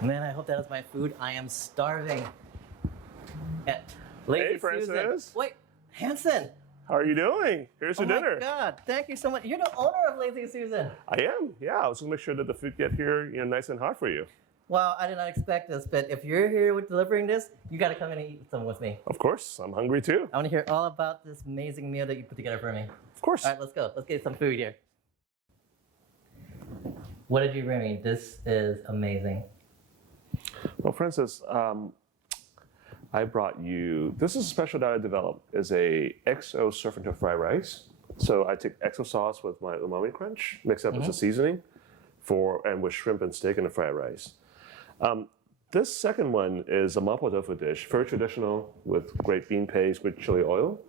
Man, I hope that was my food. I am starving. Hey, Francis. Susan. Wait, Hanson. How are you doing? Here's your dinner. Oh my God, thank you so much. You're the owner of Lazy Susan. I am. Yeah, I was gonna make sure that the food get here, nice and hot for you. Well, I did not expect this, but if you're here with delivering this, you got to come in and eat some with me. Of course, I'm hungry too. I want to hear all about this amazing meal that you put together for me. Of course. All right, let's go. Let's get some food here. What did you bring me? This is amazing. Well, Francis, I brought you. This is a special that I developed. Is a XO surf and turf fried rice. So I take XO sauce with my umami crunch, mix up with the seasoning, and with shrimp and steak and a fried rice. This second one is a mapo tofu dish, very traditional with great bean paste with chili oil.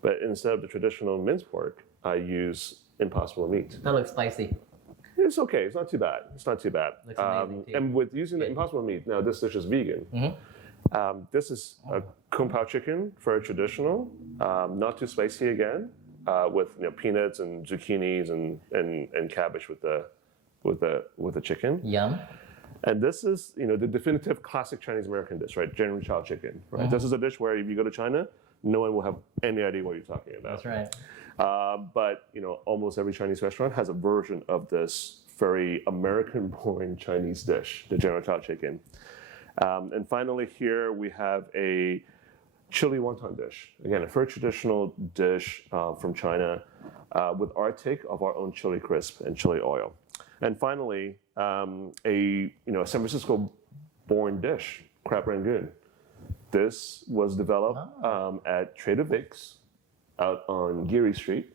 But instead of the traditional minced pork, I use impossible meat. That looks spicy. It's okay. It's not too bad. It's not too bad. Looks amazing too. And with using the impossible meat, now this dish is vegan. This is a kung pao chicken, very traditional, not too spicy again, with peanuts and zucchinis and cabbage with the chicken. Yum. And this is the definitive classic Chinese American dish, right? General chow chicken, right? This is a dish where if you go to China, no one will have any idea what you're talking about. That's right. But almost every Chinese restaurant has a version of this very American-born Chinese dish, the general chow chicken. And finally, here we have a chili wonton dish. Again, a very traditional dish from China with our take of our own chili crisp and chili oil. And finally, a San Francisco-born dish, crab rangoon. This was developed at Trader Vic's out on Geary Street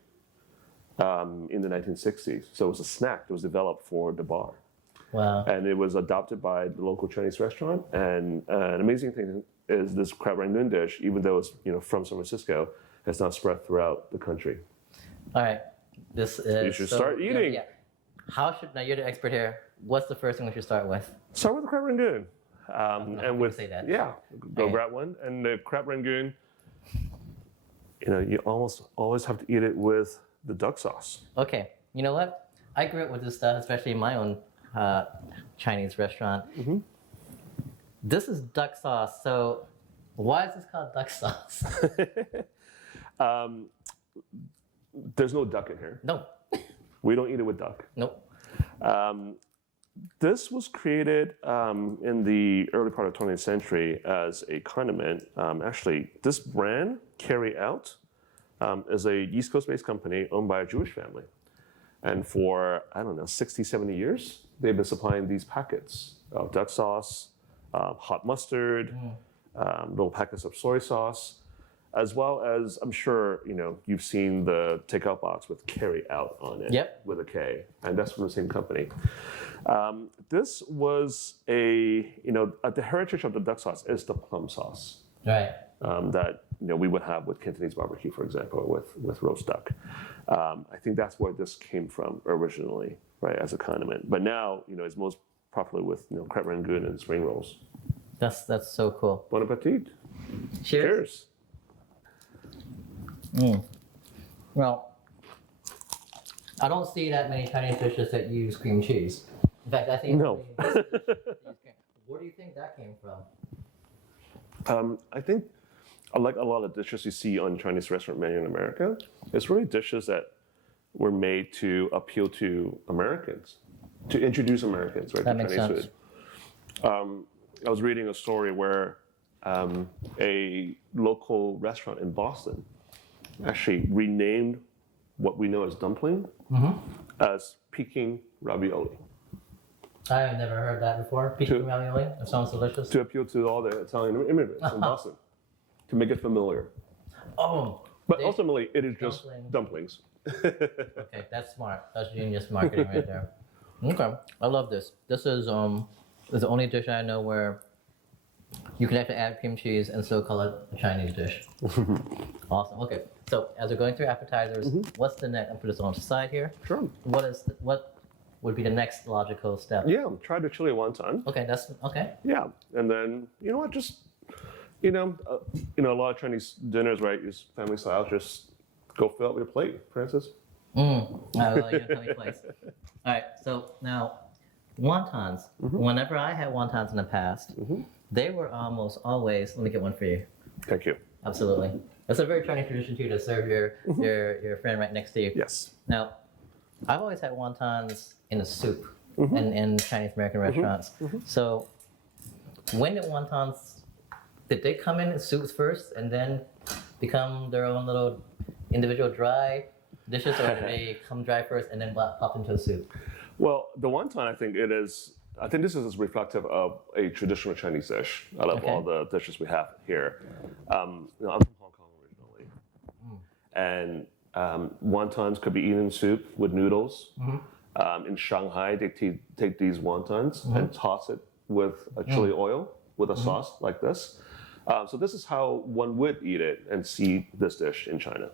in the 1960s. So it was a snack that was developed for the bar. Wow. And it was adopted by the local Chinese restaurant. And an amazing thing is this crab rangoon dish, even though it's from San Francisco, has now spread throughout the country. All right. This is. You should start eating. Yeah. Now you're the expert here. What's the first thing we should start with? Start with the crab rangoon. And with say that. Yeah, go grab one. And the crab rangoon, you almost always have to eat it with the duck sauce. Okay. You know what? I grew up with this stuff, especially in my own Chinese restaurant. This is duck sauce. So why is this called duck sauce? There's no duck in here. No. We don't eat it with duck. Nope. This was created in the early part of the 20th century as a condiment. Actually, this brand, Carry Out, is a East Coast-based company owned by a Jewish family. And for, 60, 70 years, they've been supplying these packets of duck sauce, hot mustard, little packets of soy sauce, as well as, I'm sure, you've seen the takeout box with Carry Out on it with a K, and that's from the same company. This was at the heritage of the duck sauce is the plum sauce. Right. That we would have with Cantonese barbecue, for example, with roast duck. I think that's where this came from originally, right, as a condiment. But now, it's most popular with crab rangoon and spring rolls. That's so cool. Bon appetit. Cheers. Well, I don't see that many Chinese dishes that use cream cheese. In fact, I think no. Where do you think that came from? I think, like a lot of dishes you see on Chinese restaurant menu in America, it's really dishes that were made to appeal to Americans, to introduce Americans, right, that to makes Chinese sense. food. I was reading a story where a local restaurant in Boston actually renamed what we know as dumpling as Peking ravioli. I have never heard that before. Peking ravioli? That sounds delicious. To appeal to all the Italian immigrants in Boston, to make it familiar. Oh. But ultimately, it is just dumplings. Okay, that's smart. That's genius marketing right there. Okay, I love this. This is the only dish I know where you can actually add cream cheese and still call it a Chinese dish. Awesome. Okay, so as we're going through appetizers, what's the next? I'll put this on the side here. Sure. What would be the next logical step? Yeah, try the chili wonton. Okay, that's okay. Yeah, and then just a lot of Chinese dinners, right? Is family style. Just go fill up your plate, Francis. I like your plate. All right, so now wontons. Whenever I had wontons in the past, they were almost always. Let me get one for you. Thank you. Absolutely. It's a very Chinese tradition too to serve your friend right next to you. Yes. Now, I've always had wontons in a soup in Chinese American restaurants. So, when did wontons? Did they come in soups first and then become their own little individual dry dishes, or did they come dry first and then pop into a soup? Well, the wonton, I think this is reflective of a traditional Chinese dish. I love all the dishes we have here. I'm from Hong Kong originally, and wontons could be eaten in soup with noodles. In Shanghai, they take these wontons and toss it with a chili oil with a sauce like this. So this is how one would eat it and see this dish in China.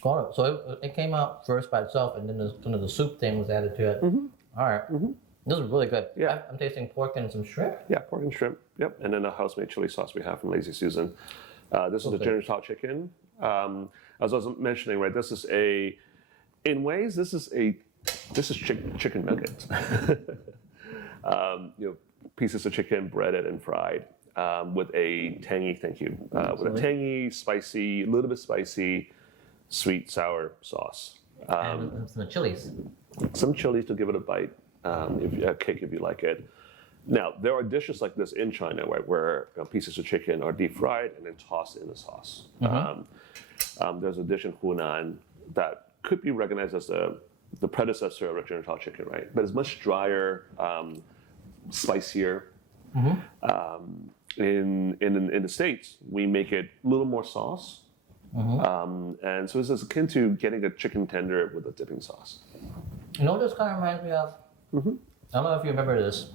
Got it. So it came out first by itself, and then the soup thing was added to it. All right. This is really good. Yeah. I'm tasting pork and some shrimp. Yeah, pork and shrimp. Yep. And then a house-made chili sauce we have from Lazy Susan. This is the ginger chao chicken. As I was mentioning, right, this is chicken nuggets. Pieces of chicken breaded and fried with a tangy, with a tangy, spicy, a little bit spicy, sweet, sour sauce. And some chilies. Some chilies to give it a bite, a kick if you like it. Now, there are dishes like this in China, right, where pieces of chicken are deep fried and then tossed in the sauce. There's a dish in Hunan that could be recognized as the predecessor of the ginger chao chicken, right? But it's much drier, spicier. In the States, we make it a little more sauce. And so it's akin to getting a chicken tender with a dipping sauce. You know what this kind of reminds me of? I don't know if you remember this.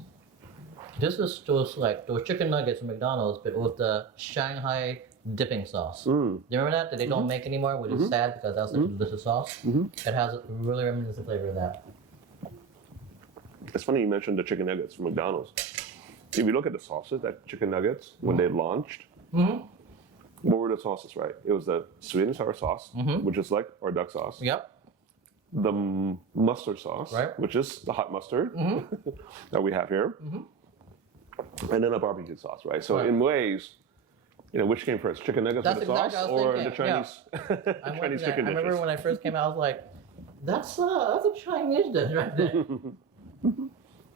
This is those chicken nuggets from McDonald's, but with the Shanghai dipping sauce. Do you remember that? That they don't make anymore, which is sad because that's such a delicious sauce. It has a really reminiscent flavor of that. It's funny you mentioned the chicken nuggets from McDonald's. If you look at the sauces, that chicken nuggets, when they launched, what were the sauces, right? It was the sweet and sour sauce, which is like our duck sauce. Yep. The mustard sauce, right, which is the hot mustard that we have here. And then a barbecue sauce, right? So in ways, which came first, chicken nuggets with the sauce or the Chinese Chinese chicken dishes? I remember when I first came out, I was like, that's a Chinese dish right there.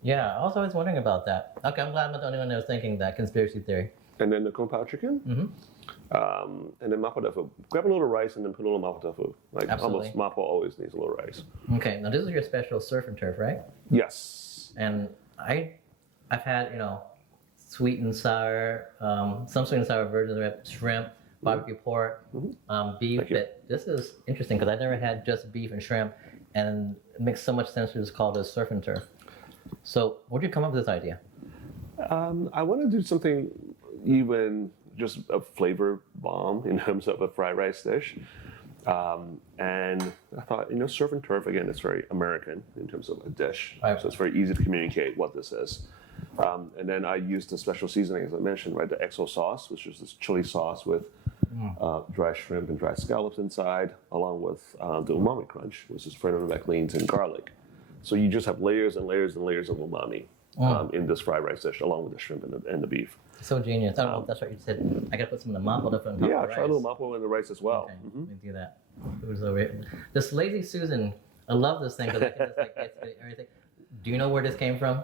Yeah, I was always wondering about that. Okay, I'm glad I'm not the only one that was thinking that conspiracy theory. And then the kung pao chicken. And then mapo tofu. Grab a little rice and then put a little mapo tofu. Almost mapo always needs a little rice. Okay, now this is your special surf and turf, right? Yes. And I've had sweet and sour, some sweet and sour versions of it, shrimp, barbecue pork, beef. But this is interesting because I never had just beef and shrimp, and it makes so much sense to just call this surf and turf. So, where did you come up with this idea? I want to do something even just a flavor bomb in terms of a fried rice dish. And I thought, surf and turf, again, it's very American in terms of a dish. Right. So it's very easy to communicate what this is. And then I used a special seasoning, as I mentioned, right, the XO sauce, which is this chili sauce with dry shrimp and dry scallops inside, along with the umami crunch, which is Fernando McLean's and garlic. So you just have layers and layers and layers of umami in this fried rice dish, along with the shrimp and the beef. So genius. I don't know if that's what you said. I got to put some of the mapo on top of the rice. Yeah, try a little mapo in the rice as well. Okay, let me do that. Who's over here? This Lazy Susan, I love this thing because I can just get everything. Do you know where this came from?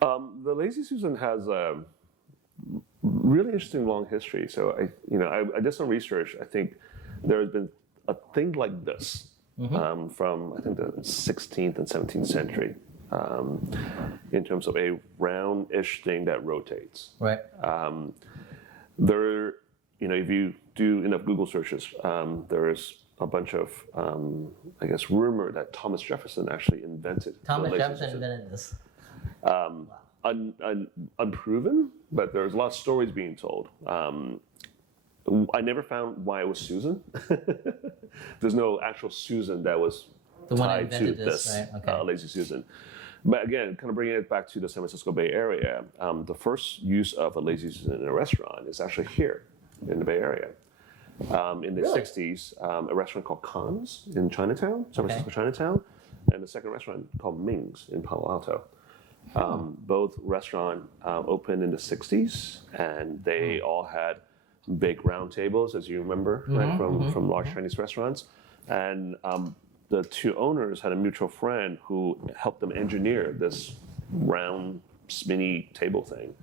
The Lazy Susan has a really interesting long history. So I did some research. I think there has been a thing like this from I think the 16th and 17th century. In terms of a round-ish thing that rotates. Right. If you do enough Google searches, there is a bunch of, rumor that Thomas Jefferson actually invented. Thomas Jefferson invented this. Unproven, but there's a lot of stories being told. I never found why it was Susan. There's no actual Susan that was tied to this right? Okay. Lazy Susan. But again, kind of bringing it back to the San Francisco Bay Area, the first use of a Lazy Susan in a restaurant is actually here in the Bay Area. In the 60s, a restaurant called Khan's in Chinatown, San Francisco Chinatown, and the second restaurant called Ming's in Palo Alto. Both restaurant opened in the 60s, and they all had big round tables, as you remember, right, from large Chinese restaurants. And the two owners had a mutual friend who helped them engineer this round, mini table thing.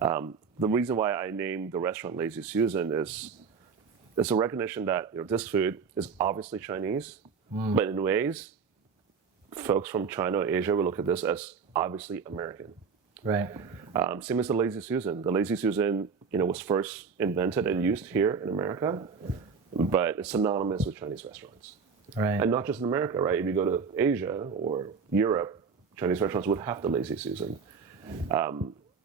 The reason why I named the restaurant Lazy Susan is it's a recognition that this food is obviously Chinese, but in ways, folks from China or Asia will look at this as obviously American. Right. Same as the Lazy Susan. The Lazy Susan, was first invented and used here in America, but it's synonymous with Chinese restaurants. Right. And not just in America, right? If you go to Asia or Europe, Chinese restaurants would have the Lazy Susan.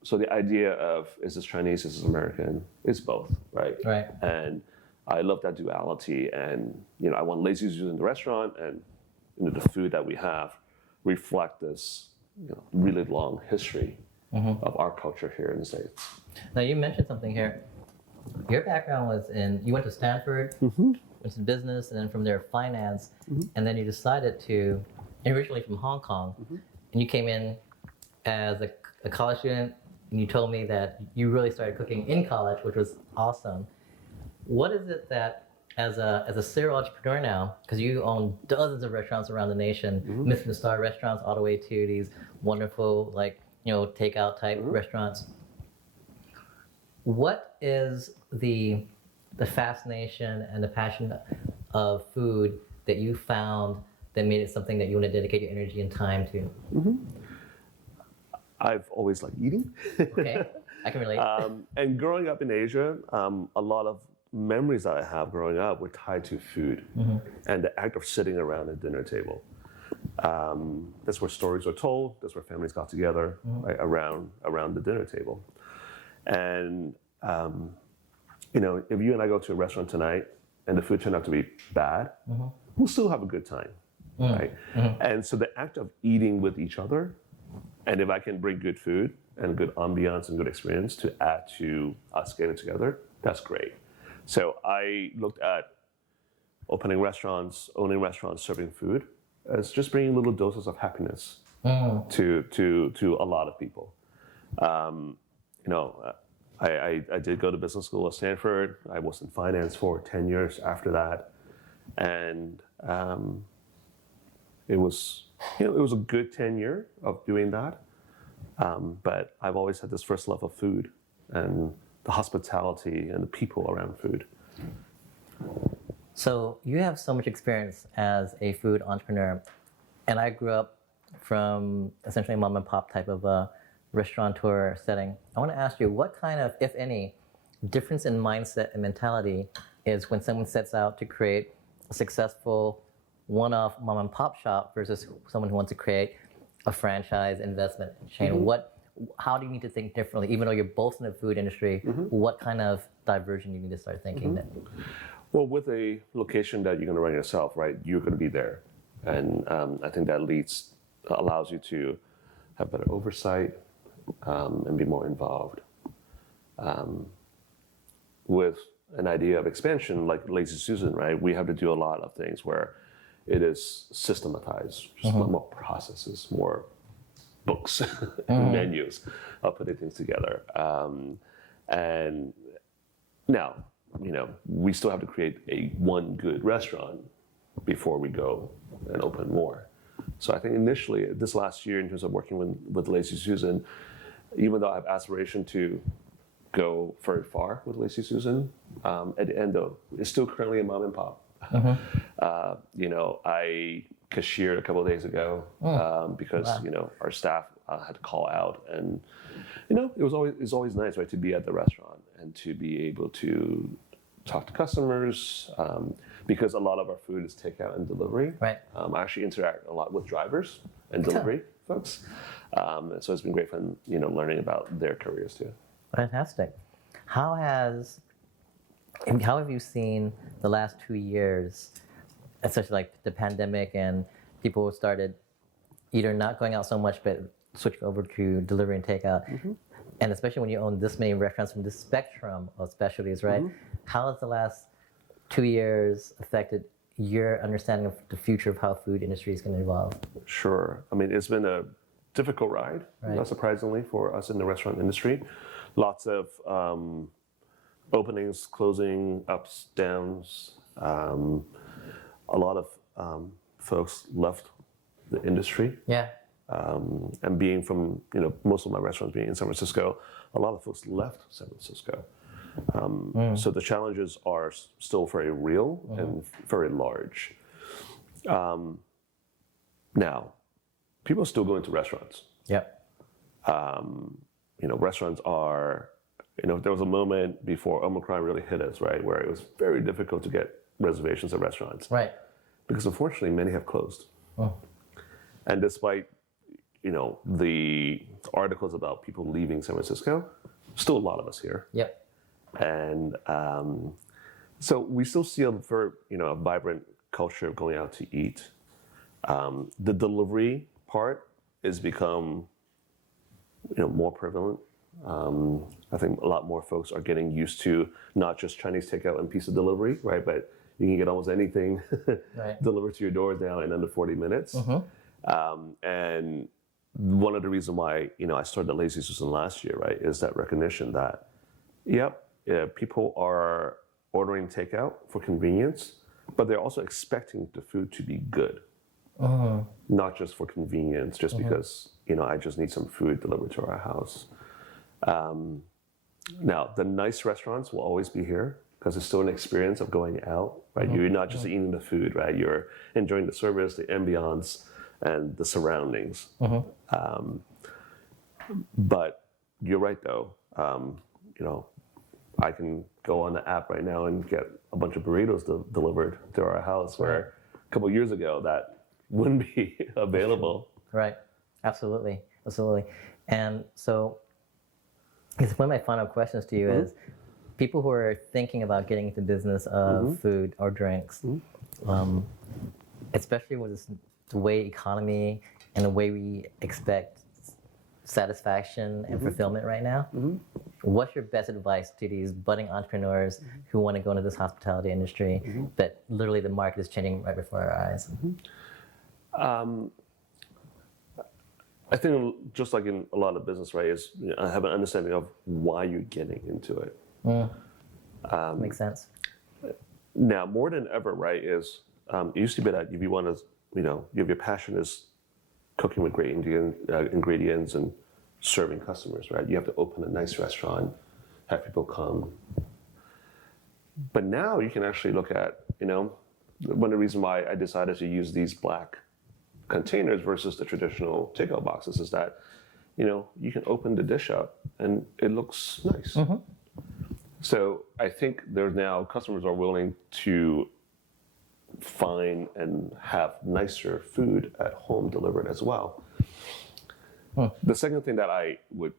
So the idea of is this Chinese, is this American, is both, right? Right. And I love that duality, and I want Lazy Susan in the restaurant, and the food that we have reflect this really long history of our culture here in the States. Now you mentioned something here. Your background was you went to Stanford, went to business, and then from there finance, and then you decided to, originally from Hong Kong, and you came in as a college student, and you told me that you really started cooking in college, which was awesome. What is it that, as a serial entrepreneur now, because you own dozens of restaurants around the nation, Michelin-star restaurants, all the way to these wonderful, takeout type restaurants. What is the fascination and the passion of food that you found that made it something that you want to dedicate your energy and time to? I've always liked eating. Okay, I can relate. And growing up in Asia, a lot of memories that I have growing up were tied to food and the act of sitting around a dinner table. That's where stories were told. That's where families got together, right, around the dinner table. And if you and I go to a restaurant tonight and the food turned out to be bad, we'll still have a good time, right? And so the act of eating with each other, and if I can bring good food and good ambiance and good experience to add to us getting together, that's great. So I looked at opening restaurants, owning restaurants, serving food as just bringing little doses of happiness to a lot of people. I did go to business school at Stanford. I was in finance for 10 years after that, and it was a good tenure of doing that. But I've always had this first love of food and the hospitality and the people around food. So you have so much experience as a food entrepreneur, and I grew up from essentially a mom and pop type of a restaurateur setting. I want to ask you, what kind of, if any, difference in mindset and mentality is when someone sets out to create a successful one-off mom and pop shop versus someone who wants to create a franchise investment chain? How do you need to think differently, even though you're both in the food industry? What kind of diversion do you need to start thinking then? Well, with a location that you're going to run yourself, right, you're going to be there. And I think that allows you to have better oversight and be more involved. With an idea of expansion like Lazy Susan, right, we have to do a lot of things where it is systematized, just more processes, more books, menus of putting things together. And now, we still have to create one good restaurant before we go and open more. So I think initially, this last year, in terms of working with Lazy Susan, even though I have aspiration to go very far with Lazy Susan, at the end though, it's still currently a mom and pop. I cashiered a couple of days ago because our staff had to call out, and it's always nice, right, to be at the restaurant and to be able to talk to customers, because a lot of our food is takeout and delivery. Right. I actually interact a lot with drivers and delivery folks, so it's been great fun, learning about their careers too. Fantastic. How have you seen the last 2 years, especially like the pandemic, and people started either not going out so much but switching over to delivery and takeout, and especially when you own this many restaurants from this spectrum of specialties, right? How has the last 2 years affected your understanding of the future of how food industry is going to evolve? Sure. I mean, it's been a difficult ride, not surprisingly, for us in the restaurant industry. Lots of openings, closing, ups, downs. A lot of folks left the industry. Yeah. And being from, most of my restaurants being in San Francisco, a lot of folks left San Francisco. So the challenges are still very real and very large. Now, people are still going to restaurants. Yep. Restaurants are, there was a moment before Omicron really hit us, right, where it was very difficult to get reservations at restaurants. Right. Because unfortunately, many have closed. Oh. And despite, the articles about people leaving San Francisco, still a lot of us here. Yep. And so we still see a very, a vibrant culture of going out to eat. The delivery part has become, more prevalent. I think a lot more folks are getting used to not just Chinese takeout and pizza delivery, right? But you can get almost anything delivered to your doors now in under 40 minutes. And one of the reasons why, I started the Lazy Susan last year, right, is that recognition that, people are ordering takeout for convenience, but they're also expecting the food to be good. Not just for convenience, just because, I just need some food delivered to our house. Now, the nice restaurants will always be here because it's still an experience of going out, right? You're not just eating the food, right? You're enjoying the service, the ambiance, and the surroundings. But you're right, though. I can go on the app right now and get a bunch of burritos delivered to our house, where a couple of years ago that wouldn't be available. Right. Absolutely. Absolutely. And so, one of my final questions to you is, people who are thinking about getting into business of food or drinks, especially with the way economy and the way we expect satisfaction and fulfillment right now, what's your best advice to these budding entrepreneurs who want to go into this hospitality industry, that literally the market is changing right before our eyes? I think just like in a lot of business, right, is I have an understanding of why you're getting into it. Makes sense. Now, more than ever, right, is it used to be that if you want to, if your passion is cooking with great ingredients and serving customers, right, you have to open a nice restaurant, have people come. But now you can actually look at, one of the reasons why I decided to use these black containers versus the traditional takeout boxes is that, you can open the dish up and it looks nice. So I think there's now customers are willing to find and have nicer food at home delivered as well. The second thing that I would,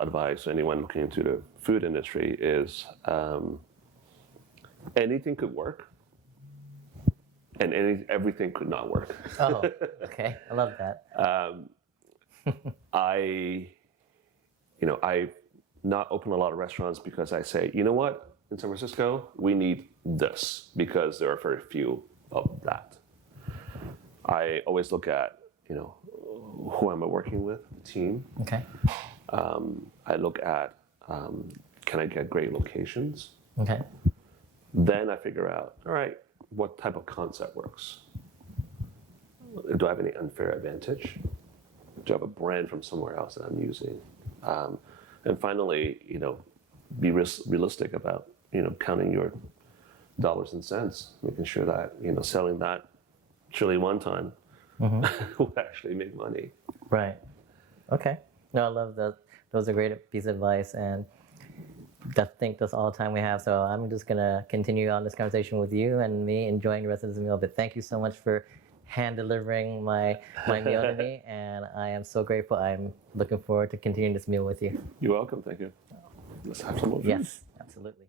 advise anyone looking into the food industry is anything could work and everything could not work. Oh, okay. I love that. I not open a lot of restaurants because I say, you know what, in San Francisco, we need this because there are very few of that. I always look at, who am I working with, the team. Okay. I look at, can I get great locations? Okay. Then I figure out, all right, what type of concept works? Do I have any unfair advantage? Do I have a brand from somewhere else that I'm using? And finally, be realistic about, counting your dollars and cents, making sure that, selling that chili one time will actually make money. Right. Okay. No, I love that. Those are great piece of advice, and I think that's all the time we have. So I'm just gonna continue on this conversation with you and me, enjoying the rest of this meal. But thank you so much for hand delivering my meal to me, and I am so grateful. I'm looking forward to continuing this meal with you. You're welcome. Thank you. Let's have some more food. Yes, absolutely.